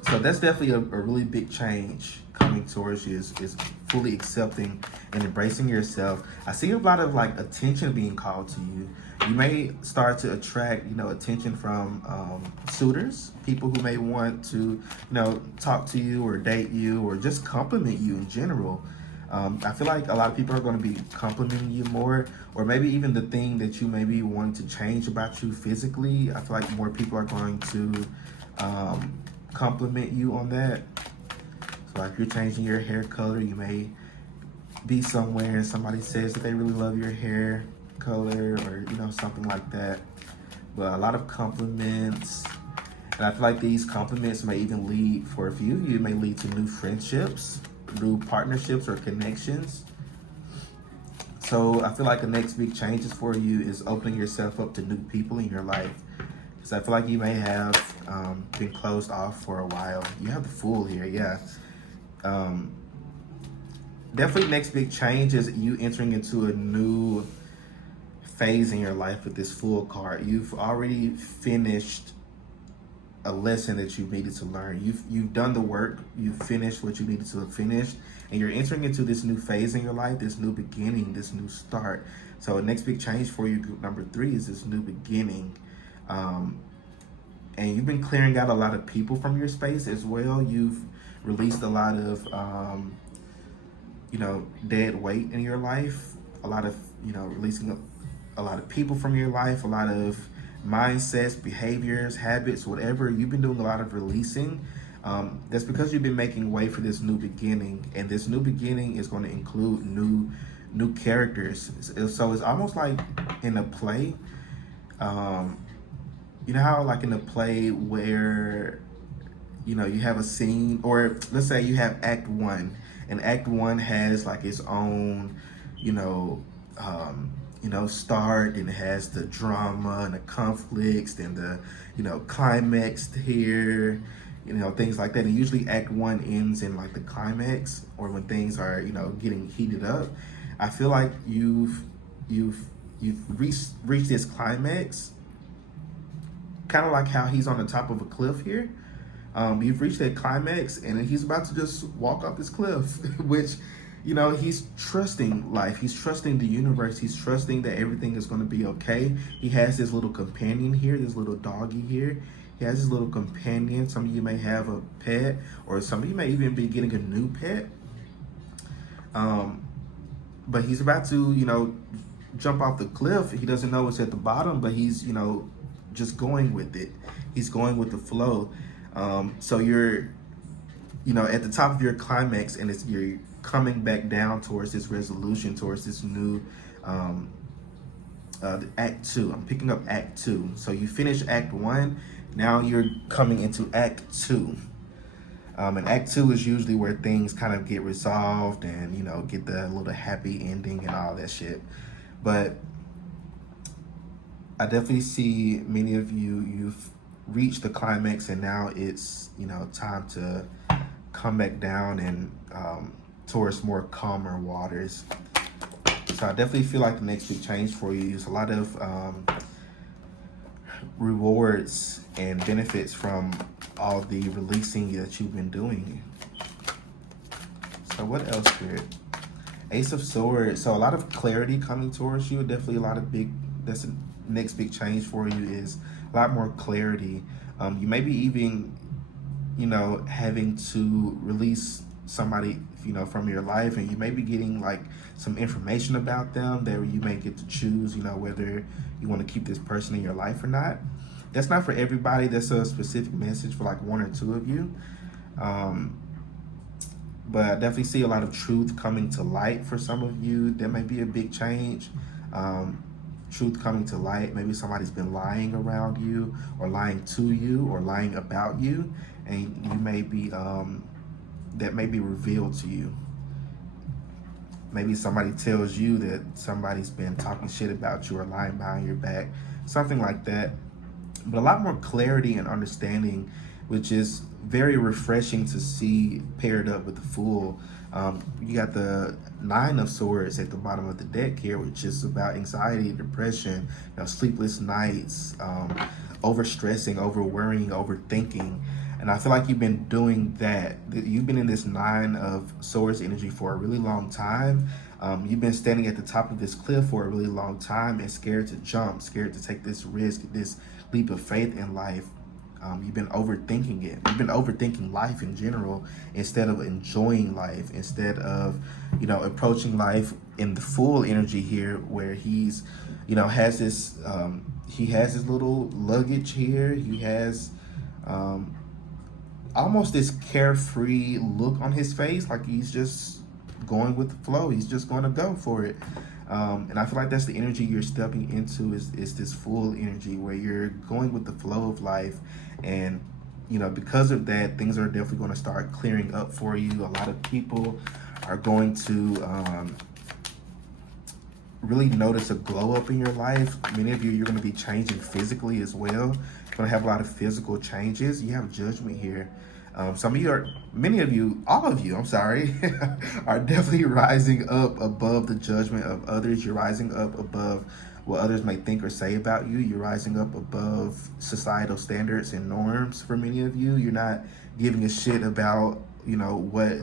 So that's definitely a really big change coming towards you, is fully accepting and embracing yourself. I see a lot of like attention being called to you. You may start to attract, attention from suitors, people who may want to, talk to you or date you, or just compliment you in general. I feel like a lot of people are going to be complimenting you more, or maybe even the thing that you may be wanting to change about you physically. I feel like more people are going to compliment you on that. So like, you're changing your hair color, you may be somewhere and somebody says that they really love your hair color, or something like that. But a lot of compliments, and I feel like these compliments may even lead, for a few of you, may lead to new friendships, new partnerships, or connections. So I feel like the next big changes for you is opening yourself up to new people in your life, because I feel like you may have been closed off for a while. You have the Fool here, yeah. Definitely next big change is you entering into a new phase in your life with this Fool card. You've already finished a lesson that you needed to learn. You've done the work. You've finished what you needed to finish, and you're entering into this new phase in your life, this new beginning, this new start. So the next big change for you, group number 3, is this new beginning. And you've been clearing out a lot of people from your space as well. You've released a lot of dead weight in your life, a lot of releasing a lot of people from your life, a lot of mindsets, behaviors, habits, whatever. You've been doing a lot of releasing. That's because you've been making way for this new beginning, and this new beginning is going to include new characters. So it's almost like in a play. You know how like in a play where you have a scene, or let's say you have act 1, and act 1 has like its own start, and it has the drama and the conflicts and the climax here, things like that. And usually act 1 ends in like the climax, or when things are getting heated up. I feel like you've reached this climax, kind of like how he's on the top of a cliff here. You've reached that climax, and he's about to just walk off this cliff, which, you know, he's trusting life. He's trusting the universe. He's trusting that everything is going to be okay. He has this little companion here, this little doggy here. He has this little companion. Some of you may have a pet, or some of you may even be getting a new pet. But he's about to, you know, jump off the cliff. He doesn't know what's at the bottom, but he's, you know, just going with it. He's going with the flow. So you're, you know, at the top of your climax, and you're coming back down towards this resolution, towards this new Act 2. I'm picking up Act 2. So you finish Act 1. Now you're coming into Act 2. And Act 2 is usually where things kind of get resolved and, you know, get the little happy ending and all that shit. But I definitely see many of you've reached the climax, and now it's, you know, time to come back down and towards more calmer waters. So I definitely feel like the next big change for you is a lot of rewards and benefits from all the releasing that you've been doing. So what else here? Ace of Swords. So a lot of clarity coming towards you. Definitely a lot of that's the next big change for you, is a lot more clarity. You may be even, you know, having to release somebody, you know, from your life, and you may be getting like some information about them that you may get to choose, you know, whether you want to keep this person in your life or not. That's not for everybody. That's a specific message for like one or two of you. But I definitely see a lot of truth coming to light for some of you. There may be a big change. Truth coming to light. Maybe somebody's been lying around you, or lying to you, or lying about you, and you may be that may be revealed to you. Maybe somebody tells you that somebody's been talking shit about you or lying behind your back, something like that. But a lot more clarity and understanding, which is very refreshing to see paired up with the Fool. You got the Nine of Swords at the bottom of the deck here, which is about anxiety, depression, you know, sleepless nights, overstressing, over worrying, overthinking. And I feel like you've been doing that. You've been in this Nine of Swords energy for a really long time. You've been standing at the top of this cliff for a really long time and scared to jump, scared to take this risk, this leap of faith in life. You've been overthinking it. You've been overthinking life in general, instead of enjoying life, instead of, you know, approaching life in the Full energy here, where he's, you know, has this, he has his little luggage here. He has almost this carefree look on his face, like he's just going with the flow. He's just going to go for it. And I feel like that's the energy you're stepping into, is this Full energy, where you're going with the flow of life. And, you know, because of that, things are definitely going to start clearing up for you. A lot of people are going to really notice a glow up in your life. Many of you're going to be changing physically as well. You're going to have a lot of physical changes. You have Judgment here. Some of you many of you, all of you, I'm sorry, are definitely rising up above the judgment of others. You're rising up above what others may think or say about you. You're rising up above societal standards and norms for many of you. You're not giving a shit about, you know, what,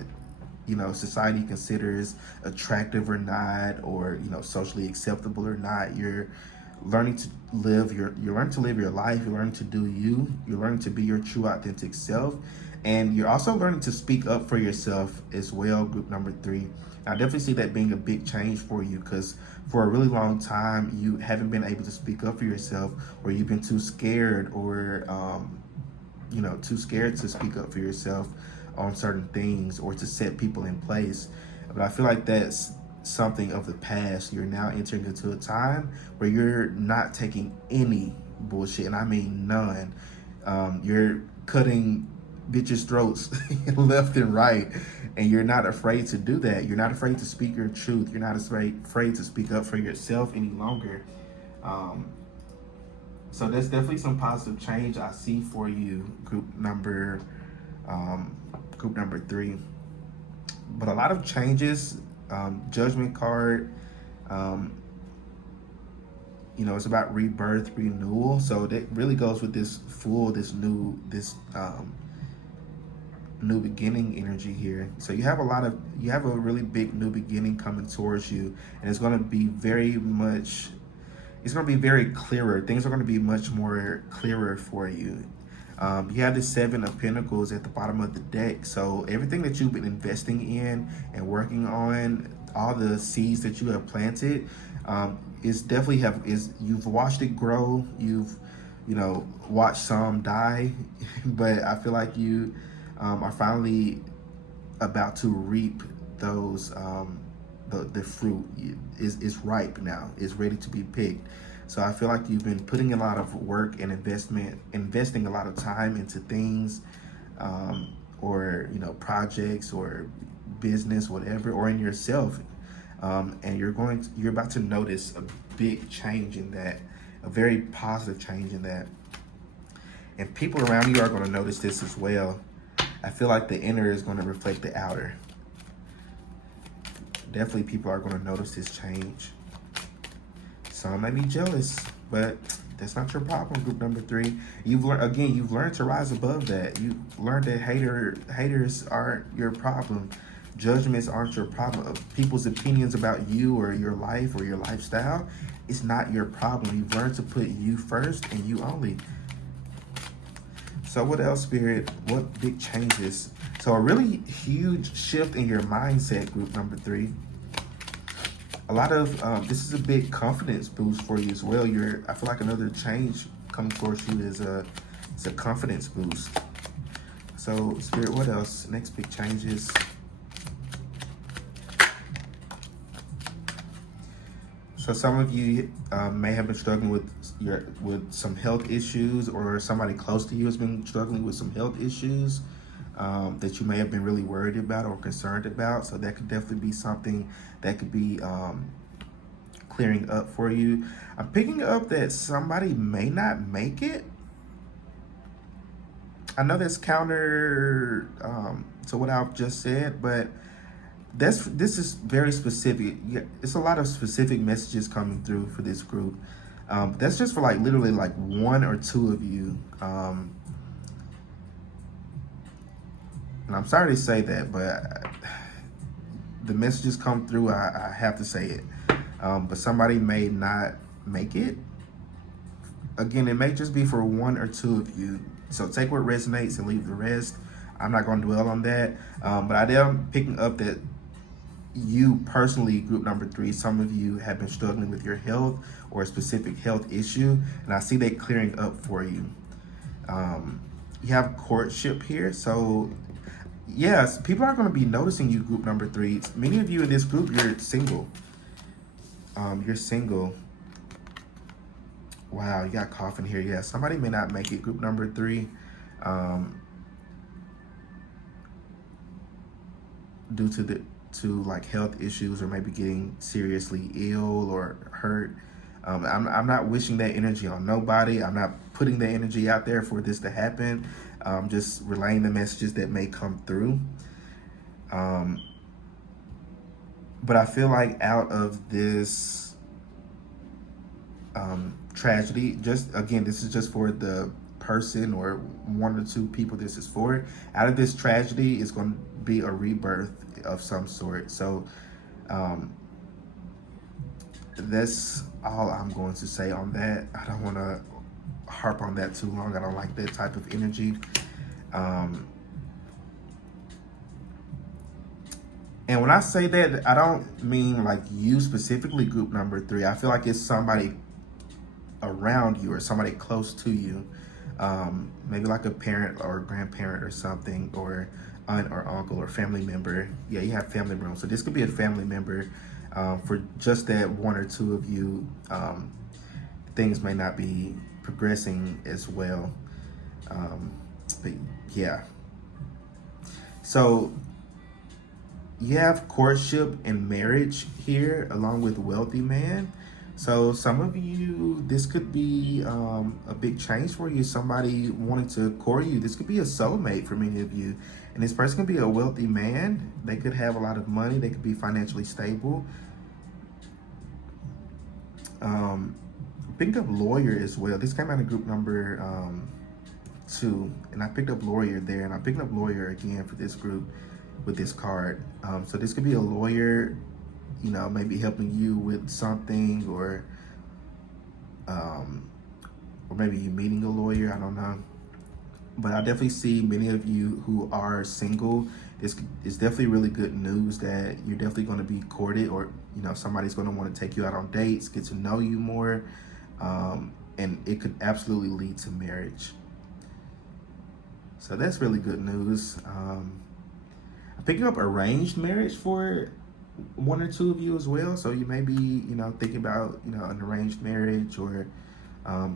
you know, society considers attractive or not, or, you know, socially acceptable or not. You're learning to live you're learning to live your life. You're learning to do you. You're learning to be your true authentic self. And you're also learning to speak up for yourself as well, group number 3. I definitely see that being a big change for you, because for a really long time, you haven't been able to speak up for yourself, or you've been too scared, or, you know, too scared to speak up for yourself on certain things, or to set people in place. But I feel like that's something of the past. You're now entering into a time where you're not taking any bullshit, and I mean none. You're cutting bitches' throats left and right, and you're not afraid to do that. You're not afraid to speak your truth. You're not afraid to speak up for yourself any longer. So there's definitely some positive change I see for you, group number 3. But a lot of changes Judgment card. Um, it's about rebirth, renewal. So that really goes with this new beginning energy here. So you have a really big new beginning coming towards you, and it's going to be very clearer. Things are going to be much more clearer for you. You have the Seven of Pentacles at the bottom of the deck. So everything that you've been investing in and working on, all the seeds that you have planted, you've watched it grow. You've watched some die, but I feel like you are finally about to reap those. The fruit is ripe now. It's ready to be picked. So I feel like you've been putting a lot of work and investing a lot of time into things, or projects or business, whatever, or in yourself, and you're about to notice a big change in that, a very positive change in that, and people around you are going to notice this as well. I feel like the inner is going to reflect the outer. Definitely people are going to notice this change. Some may be jealous, but that's not your problem, group number 3. You've learned to rise above that. You learned that haters aren't your problem. Judgments aren't your problem. People's opinions about you or your life or your lifestyle, it's not your problem. You've learned to put you first and you only. So what else, Spirit? What big changes? So a really huge shift in your mindset, group number 3. A lot of this is a big confidence boost for you as well. I feel like another change coming towards you is a confidence boost. So Spirit, what else? Next big changes. So some of you may have been struggling with some health issues, or somebody close to you has been struggling with some health issues that you may have been really worried about or concerned about. So that could definitely be something that could be clearing up for you. I'm picking up that somebody may not make it. I know that's counter to what I've just said, but this is very specific. It's a lot of specific messages coming through for this group. That's just for literally 1 or 2 of you. And I'm sorry to say that, but the messages come through. I have to say it. But somebody may not make it. Again, it may just be for 1 or 2 of you. So take what resonates and leave the rest. I'm not going to dwell on that. But I am picking up that you personally, group number 3, some of you have been struggling with your health or a specific health issue. And I see that clearing up for you. You have courtship here. So yes, people are going to be noticing you, group number 3. Many of you in this group, you're single. You're single. Wow, you got coffin here. Yeah, somebody may not make it, group number 3. Due to health issues, or maybe getting seriously ill or hurt. I'm not wishing that energy on nobody. I'm not putting the energy out there for this to happen. Just relaying the messages that may come through. But I feel like out of this tragedy, this is just for the person or 1 or 2 people this is for. Out of this tragedy is going to be a rebirth of some sort. So that's all I'm going to say on that. I don't want to harp on that too long. I don't like that type of energy. And when I say that, I don't mean you specifically, group number 3. I feel like it's somebody around you or somebody close to you. Maybe a parent or grandparent or something, or aunt or uncle or family member. Yeah, you have family members. So this could be a family member. For just that 1 or 2 of you, things may not be progressing as well. But yeah. So you have courtship and marriage here, along with wealthy man. So some of you, this could be a big change for you. Somebody wanting to court you. This could be a soulmate for many of you. And this person could be a wealthy man. They could have a lot of money. They could be financially stable. Picked up lawyer as well. This came out of group number 2. And I picked up lawyer there. And I picked up lawyer again for this group with this card. So this could be a lawyer, you know, maybe helping you with something, or maybe you meeting a lawyer, I don't know. But I definitely see many of you who are single, this is definitely really good news that you're definitely going to be courted, or, you know, somebody's going to want to take you out on dates, get to know you more, and it could absolutely lead to marriage. So that's really good news. I'm picking up arranged marriage for 1 or 2 of you as well. So you may be, you know, thinking about, you know, an arranged marriage, or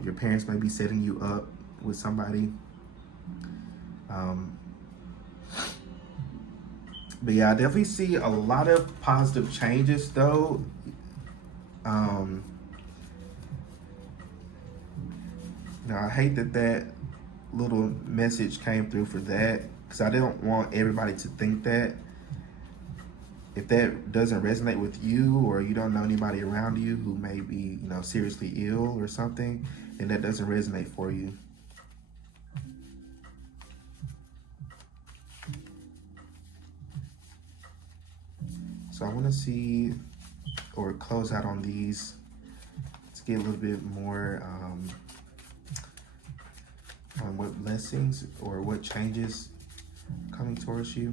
your parents may be setting you up with somebody. But yeah, I definitely see a lot of positive changes though. Now I hate that little message came through for that, because I don't want everybody to think that. If that doesn't resonate with you, or you don't know anybody around you who may be, you know, seriously ill or something, then that doesn't resonate for you. So I want to see, or close out on these to get a little bit more on what blessings or what changes coming towards you.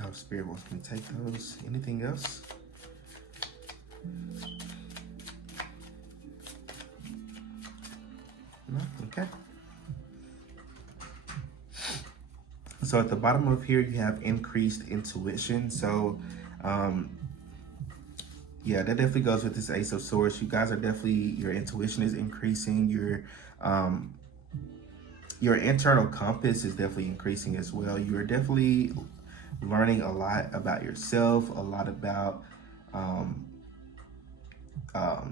Oh, Spirit wants me to take those. Anything else? No? Okay. So at the bottom of here, you have increased intuition. So, yeah, that definitely goes with this Ace of Swords. You guys are definitely, your intuition is increasing. Your internal compass is definitely increasing as well. You're definitely learning a lot about yourself, a lot about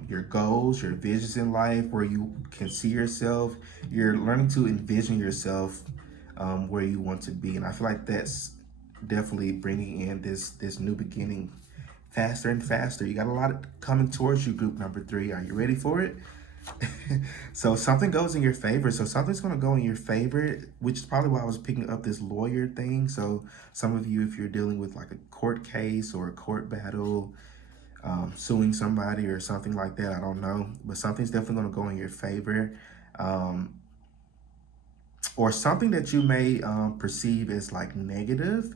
your goals, your visions in life, where you can see yourself. You're learning to envision yourself where you want to be. And I feel like that's definitely bringing in this new beginning faster and faster. You got a lot coming towards you, group number 3. Are you ready for it? So something goes in your favor. So something's going to go in your favor, which is probably why I was picking up this lawyer thing. So some of you, if you're dealing with like a court case or a court battle, suing somebody or something like that, I don't know, but something's definitely going to go in your favor, or something that you may perceive as like negative.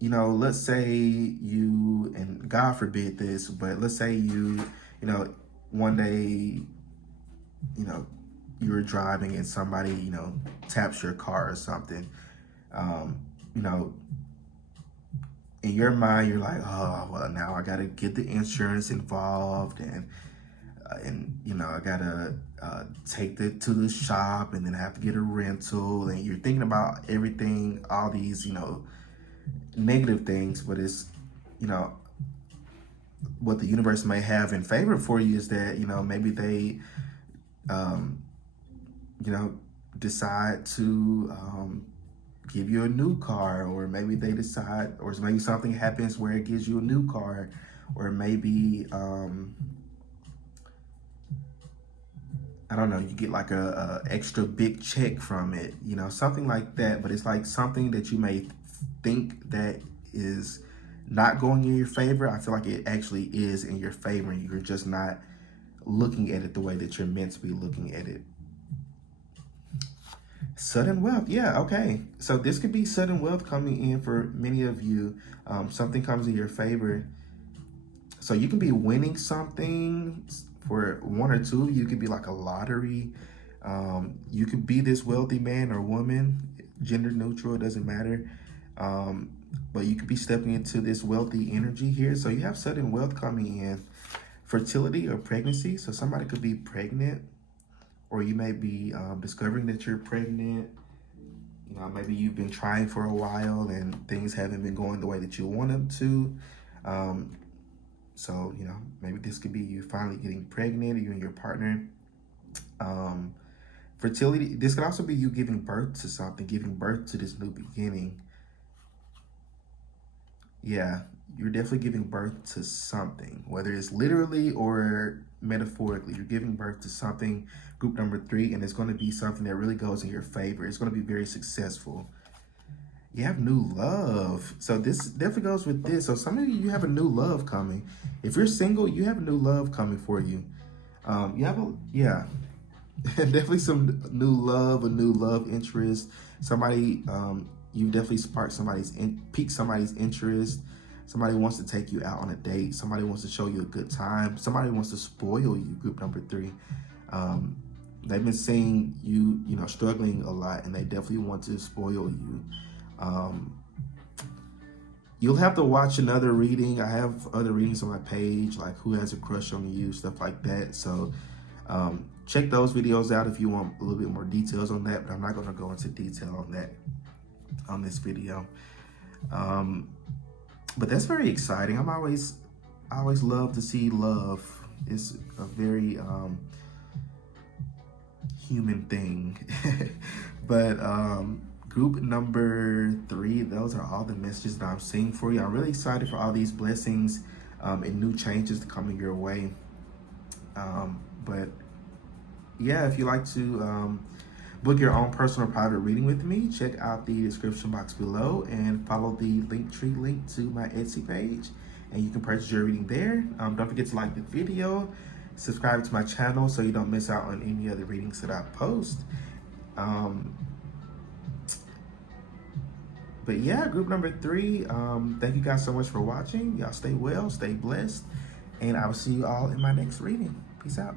You know, let's say you, and God forbid this, but let's say you know, one day, you know, you were driving and somebody, you know, taps your car or something. You know, in your mind, you're like, oh, well, now I got to get the insurance involved, and you know, I got to take it to the shop, and then I have to get a rental, and you're thinking about everything, all these, you know, negative things. But it's, you know, what the universe may have in favor for you is that, you know, maybe they, you know, decide to give you a new car, or maybe they decide, or maybe something happens where it gives you a new car, or maybe, I don't know, you get like a extra big check from it, you know, something like that. But it's like something that you may think that is not going in your favor. I feel like it actually is in your favor, and you're just not looking at it the way that you're meant to be looking at it. Sudden wealth, yeah, okay. So this could be sudden wealth coming in for many of you. Something comes in your favor. So you can be winning something. For 1 or 2 of you, it could be like a lottery. You could be this wealthy man or woman, gender neutral, it doesn't matter. but you could be stepping into this wealthy energy here. So you have sudden wealth coming in. Fertility or pregnancy. So somebody could be pregnant, or you may be discovering that you're pregnant. You know, maybe you've been trying for a while and things haven't been going the way that you want them to. So, you know, maybe this could be you finally getting pregnant, or you and your partner. Fertility, this could also be you giving birth to something, giving birth to this new beginning. Yeah, you're definitely giving birth to something, whether it's literally or metaphorically. You're giving birth to something, group number 3, and it's going to be something that really goes in your favor. It's going to be very successful. You have new love. So this definitely goes with this. So some of you have a new love coming. If you're single, you have a new love coming for you. Definitely some new love, a new love interest. Somebody, you definitely sparked piqued somebody's interest. Somebody wants to take you out on a date. Somebody wants to show you a good time. Somebody wants to spoil you, group number 3. They've been seeing you, you know, struggling a lot, and they definitely want to spoil you. You'll have to watch another reading. I have other readings on my page, like who has a crush on you, stuff like that. So check those videos out if you want a little bit more details on that, but I'm not going to go into detail on that on this video. But that's very exciting. I always love to see love. It's a very human thing. But group number 3, those are all the messages that I'm seeing for you. I'm really excited for all these blessings and new changes to coming your way. But yeah, if you like to book your own personal private reading with me, check out the description box below and follow the Linktree link to my Etsy page, and you can purchase your reading there. Don't forget to like the video, subscribe to my channel so you don't miss out on any other readings that I post. But yeah, group number 3, thank you guys so much for watching. Y'all stay well, stay blessed, and I will see you all in my next reading. Peace out.